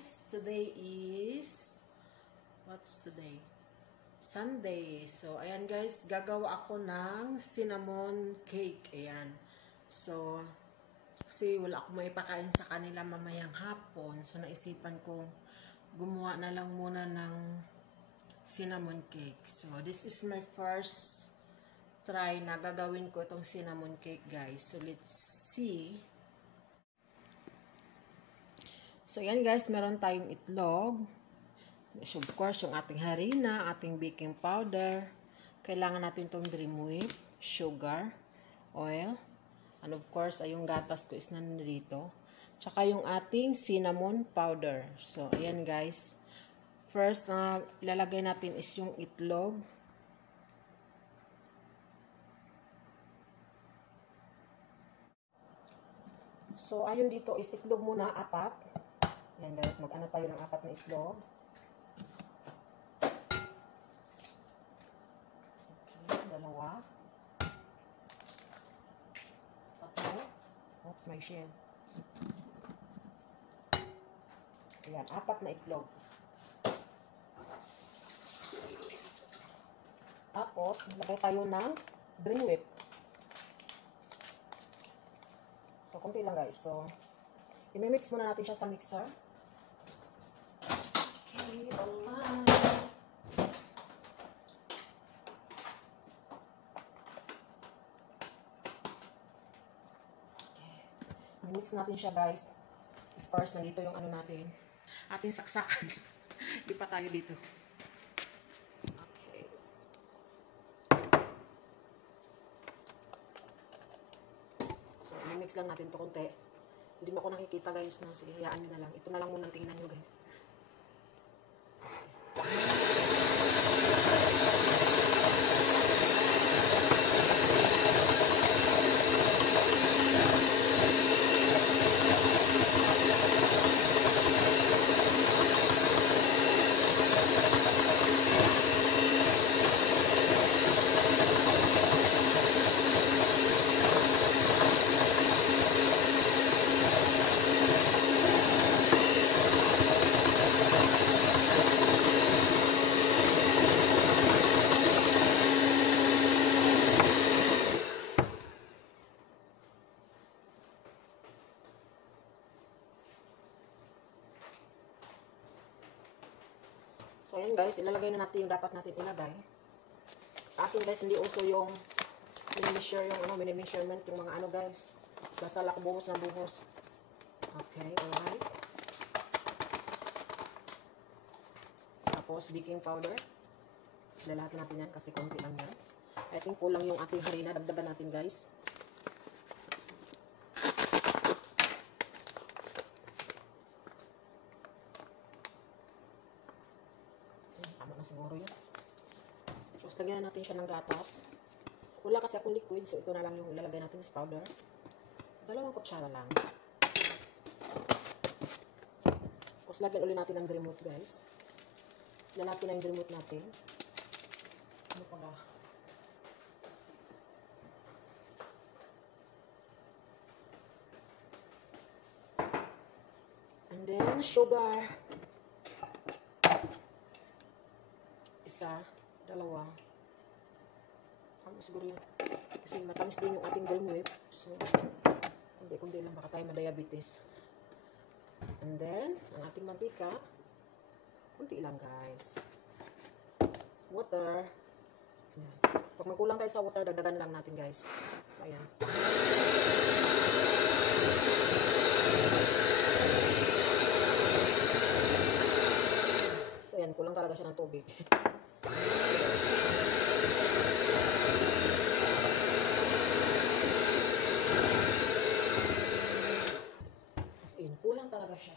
guys, today is, what's today? Sunday. So, ayan guys, gagawa ako ng cinnamon cake. Ayan. So, kasi wala akong maipakain sa kanila mamayang hapon. So, naisipan kong gumawa na lang muna ng cinnamon cake. So, this is my first try na gagawin ko itong cinnamon cake, guys. So, let's see. So, yan guys, meron tayong itlog. So, of course, yung ating harina, ating baking powder. Kailangan natin itong Dream Whip, sugar, oil. And of course, ay yung gatas ko is nandito. Tsaka yung ating cinnamon powder. So, ayan guys. First, ilalagay natin is yung itlog. So, ayun dito is itlog muna, 4. Ayan guys, mag-ano tayo ng 4 na itlog. Okay, 2. 3. Oops, my shell. Ayan, 4 na itlog. Tapos, lagay tayo ng Dream Whip. So, konti lang guys. So, i-mix muna natin siya sa mixer. Okay, alright. Okay. I-mix natin siya guys. Of course, nandito yung ano natin. Ating saksakan. Di pa tayo dito. Okay. So, i-mix lang natin ito konti. Hindi mo ako nakikita guys na. Sige, hayaan nyo na lang. Ito na lang muna tingnan nyo guys. So, ayan guys, ilalagay na natin yung dapat natin ilagay. Sa akin guys, hindi uso yung mini-measure, yung ano, mini-measurement, yung mga ano guys. Basta lang buhos na buhos. Okay, alright. Tapos, baking powder. Lalagyan natin yan kasi konti lang yan. I think kulang yung ating harina. Dagdagan natin guys. Siguro yan. Tapos lagyan natin siya ng gatas. Wala kasi akong liquid, so ito na lang yung ilalagay natin sa powder. 2 kutsara lang. Tapos lagyan ulit natin ng Dream Whip guys. Lalapin na yung Dream Whip natin. Ano pa ba? And then sugar. 1, 2. Siguro yun. Kasi matamis din yung ating Dream Whip. So, kundi lang baka tayo ma-diabetes. And then, ang ating mantika. Kunti lang guys. Water. Ayan. Pag magkulang tayo sa water, dagdagan lang natin guys. So, ayan. So, ayan. Kulang talaga siya ng tubig. As in, kulang talaga siya.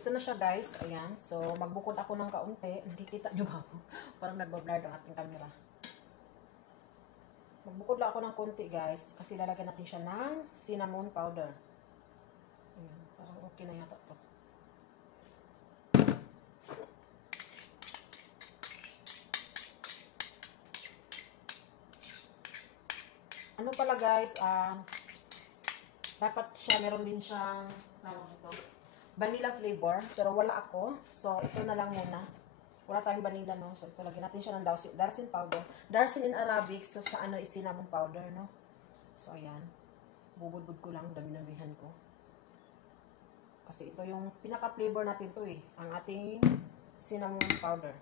ito na siya guys. Ayan. So, magbukod ako ng kaunti. Nakikita nyo ba ako? Parang nagbablur ang ating camera. Magbukod lang ako ng konti guys. Kasi lalagyan natin siya ng cinnamon powder. Ayan. Parang okay na yata to. Ano pala guys, dapat siya, meron din siyang vanilla flavor, pero wala ako. So, ito na lang muna. Wala tayong vanilla, no? So, ito, lagyan natin siya ng darsin powder. Darsin in Arabic, so sa ano is cinnamon powder, no? So, ayan. Bubudbud ko lang, dami-damihan ko. Kasi ito yung pinaka-flavor natin to eh. Ang ating cinnamon powder.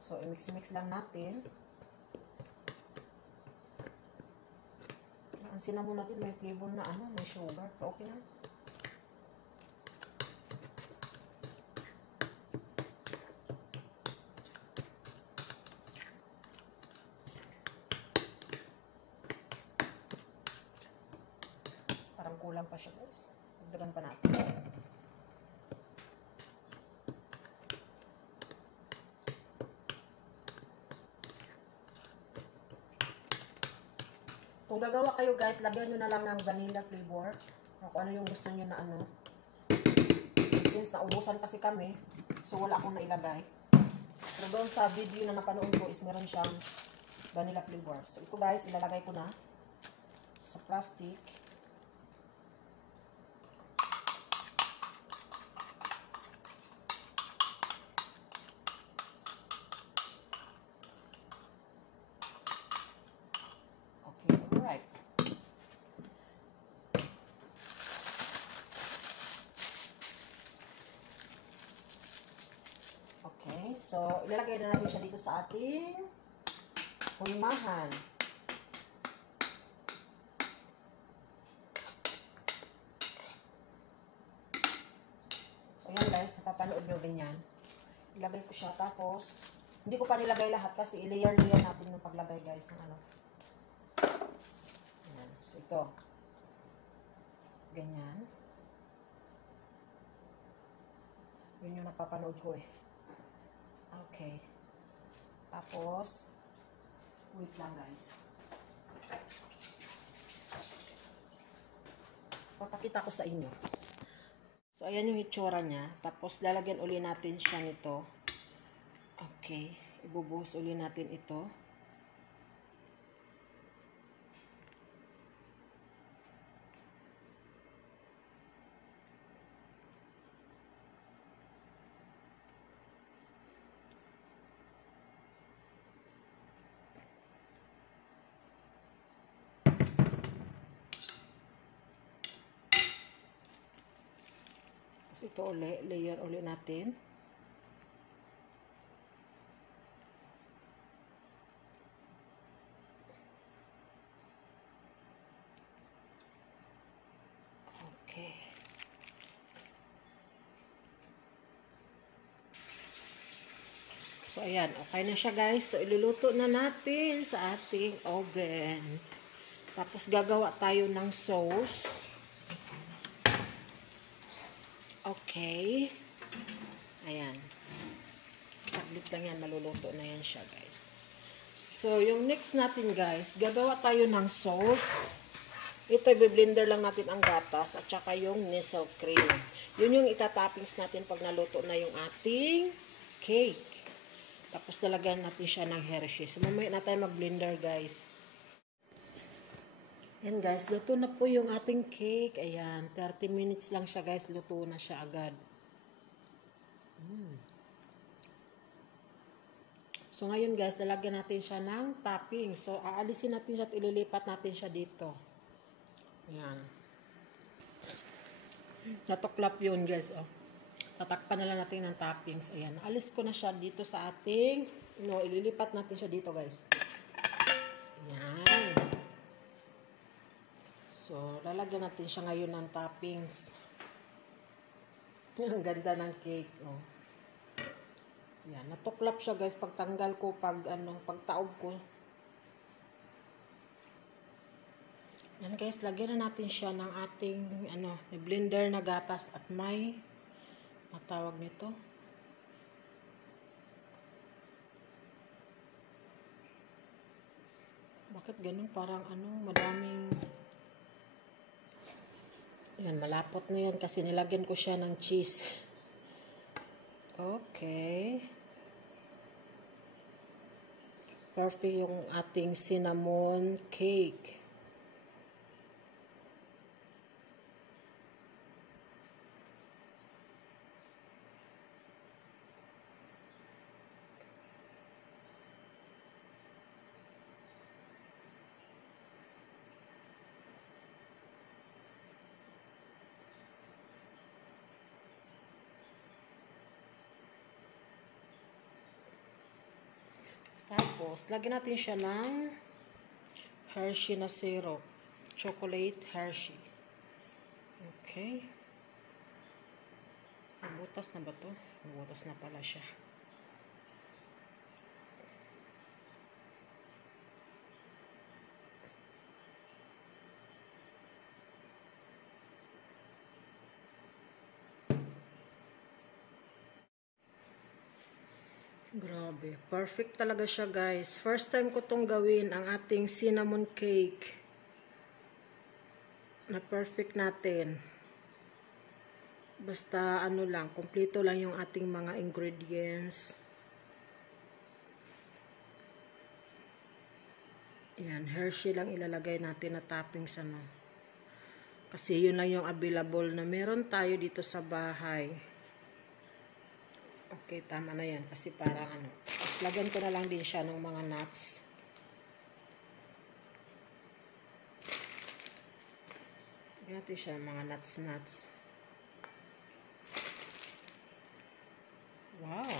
So, i-mix-mix lang natin. Ang cinnamon natin may flavor na ano, may sugar. Okay lang. Parang kulang pa siya guys. Dagdagan pa natin. Kung gagawa kayo guys, lagyan nyo na lang ng vanilla flavor. O kung ano yung gusto nyo na ano. Since naubusan kasi kami, so wala akong nailagay. Pero doon sa video na napanood ko is meron siyang vanilla flavor. So ito guys, ilalagay ko na sa plastic. So, ilalagay na natin siya dito sa ating hulmahan. So, yan guys, napapanood nyo ganyan. Ilagay ko siya, tapos, hindi ko pa nilagay lahat kasi i-layer-layer natin yung paglagay guys ng ano. Ayan. So, ito. Ganyan. Yun yung napapanood ko eh. Okay. Tapos, wait lang guys. Papakita ko sa inyo. So, ayan yung itsura niya. Tapos, lalagyan uli natin siya nito. Okay. Ibubuhos uli natin ito. Ito ulit, layer ulit natin. Okay. So, ayan. Okay na siya guys. So, iluluto na natin sa ating oven. Tapos, gagawa tayo ng sauce. Okay. Ayan. Saglit lang yan. Maluluto na yan siya, guys. So, yung next natin, guys, gagawa tayo ng sauce. Ito, i-blender lang natin ang gatas at saka yung nestle cream. Yun yung itatoppings natin pag naluto na yung ating cake. Tapos, lalagyan natin siya ng Hershey. So, mamaya na tayo mag-blender, guys. Ayan guys, luto na po yung ating cake. Ayan, 30 minutes lang siya guys. Luto na siya agad. So ngayon guys, lalagyan natin siya ng topping. So aalisin natin siya at ililipat natin siya dito. Ayan. Natuklap yun guys. Oh. Tatakpan na lang natin ng toppings. Ayan, alis ko na siya dito sa ating, ililipat natin siya dito guys. Ayan. So, lalagyan natin siya ngayon ng toppings. Ang ganda ng cake, oh. Yan, natuklap siya guys pagtanggal ko, pagtaob ko. Yan guys, lagyan na natin siya ng ating blender na gatas at may matawag nito. Bakit ganun? Parang madaming... Yan, malapot na yan kasi nilagyan ko siya ng cheese. Okay. Perfect yung ating cinnamon cake. Tapos, lagyan natin siya ng Hershey na syrup. Chocolate Hershey. Okay. Nabutas na ba to? Nabutas na pala siya. Grabe. Perfect talaga siya, guys. First time ko tong gawin, ang ating cinnamon cake. Na perfect natin. Basta lang, kumpleto lang yung ating mga ingredients. Yan, Hershey lang ilalagay natin na toppings Kasi yun lang yung available na meron tayo dito sa bahay. Okay, tama na yan. Kasi parang Tapos lagyan ko na lang din siya ng mga nuts. Lagyan natin siya ng mga nuts. Wow!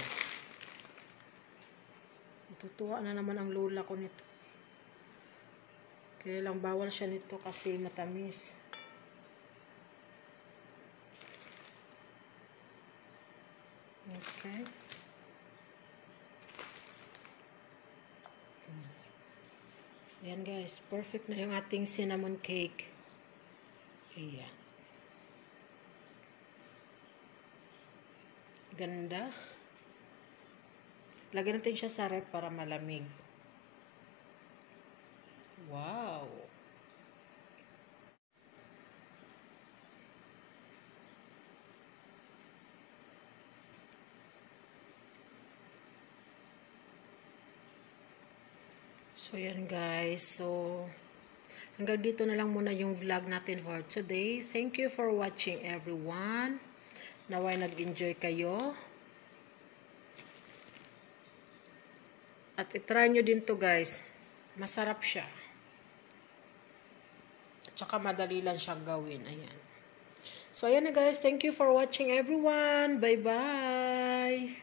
Natutuwa na naman ang lola ko nito. Kaya lang bawal siya nito kasi matamis. Okay. Ayan guys, perfect na yung ating cinnamon cake. Ayan. Ganda. Lagyan natin siya sa ref para malamig. Wow! So, yan guys. So, hanggang dito na lang muna yung vlog natin for today. Thank you for watching everyone. Naway nag-enjoy kayo. At itry nyo din to guys. Masarap siya. At saka madali lang siyang gawin. Ayan. So, ayan na guys. Thank you for watching everyone. Bye-bye.